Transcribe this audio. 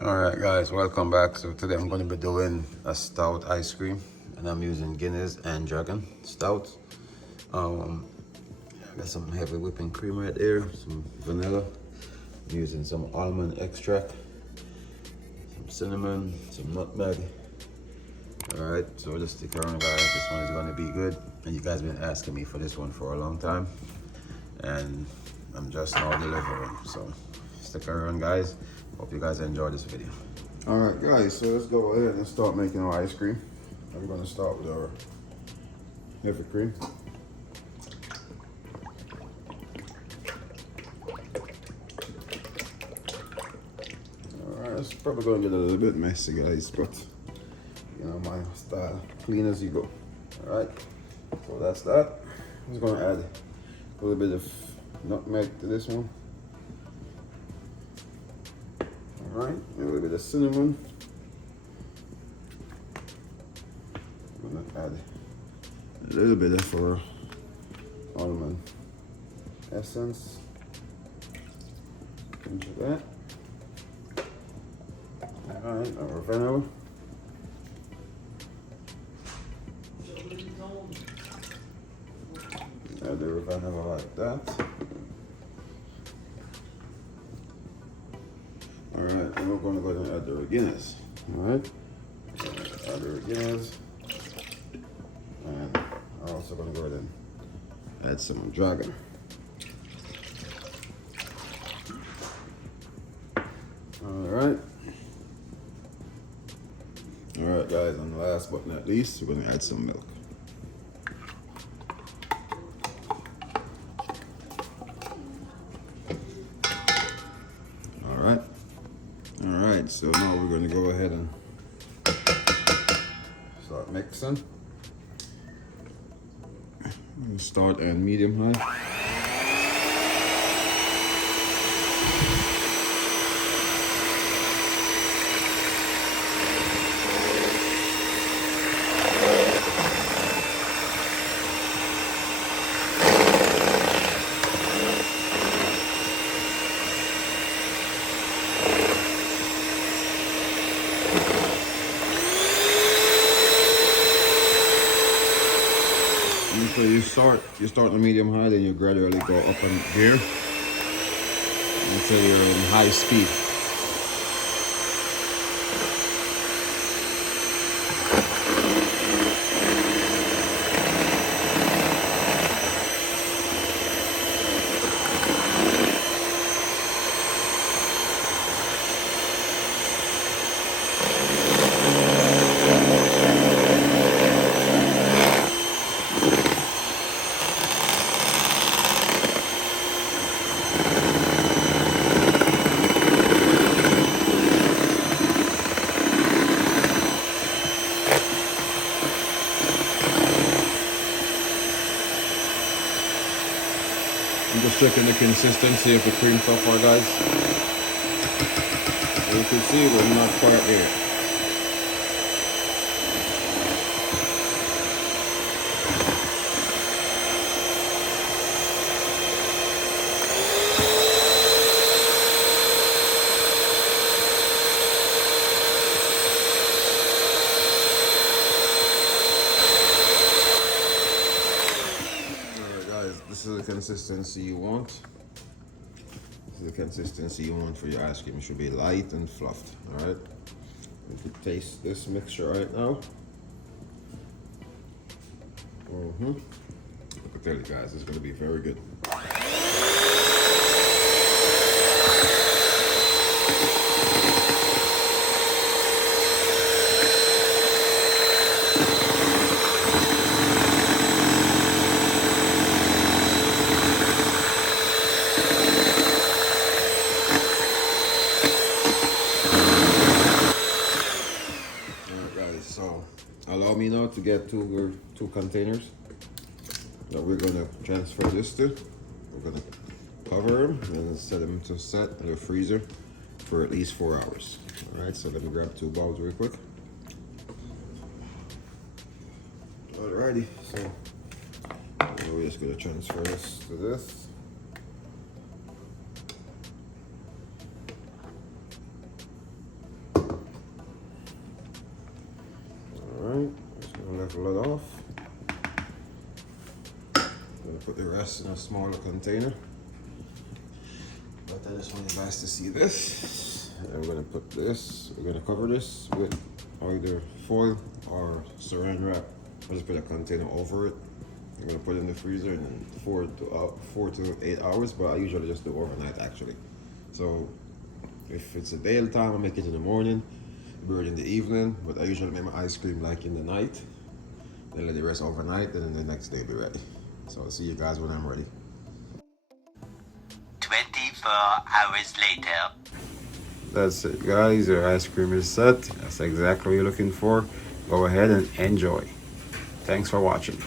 Alright guys, welcome back. So today I'm going to be doing a stout ice cream and I'm using Guinness and Dragon Stout. I got some heavy whipping cream right there, some vanilla. I'm using some almond extract, some cinnamon, some nutmeg. Alright, so just stick around guys, this one is going to be good. And you guys been asking me for this one for a long time. And I'm just now delivering, so stick around guys. Hope you guys enjoy this video. All right, guys, so let's go ahead and start making our ice cream. I'm gonna start with our heavy cream. All right, it's probably gonna get a little bit messy, guys, but you know, my style, clean as you go. All right, so that's that. I'm just gonna add a little bit of nutmeg to this one. Alright, a little bit of cinnamon. I'm gonna add a little bit of our almond essence into that. Alright, our vanilla. Add the vanilla like that. Alright, and we're going to go ahead and add the Guinness. Alright, add the Guinness. And I'm also going to go ahead and add some Dragon. Alright. Alright guys, and last but not least, we're going to add some milk. Alright. Alright, so now we're going to go ahead and start mixing. Start at medium high. So you start on medium high, then you gradually go up in gear until you're in high speed. I'm just checking the consistency of the cream so far, guys. As you can see, we're not quite there. This is the consistency you want. This is the consistency you want for your ice cream. It should be light and fluffed, all right? You can taste this mixture right now. I can tell you guys, it's gonna be very good. So allow me now to get two containers that we're gonna transfer this to. We're gonna cover them and set them to set in the freezer for at least 4 hours. All right, so let me grab 2 bowls real quick. Alrighty, so we're just gonna transfer this to this. level it off. I'm gonna put the rest in a smaller container. But I just want you guys to see this. And we're gonna put this, we're gonna cover this with either foil or saran wrap. I'll just put a container over it. I'm gonna put it in the freezer in 4 to 8 hours, but I usually just do overnight actually. So if it's a daytime, I make it in the morning, brew it in the evening, but I usually make my ice cream like in the night, then let it rest overnight, then the next day be ready. So I'll see you guys when I'm ready. 24 hours later. That's it, guys. Your ice cream is set. That's exactly what you're looking for. Go ahead and enjoy. Thanks for watching.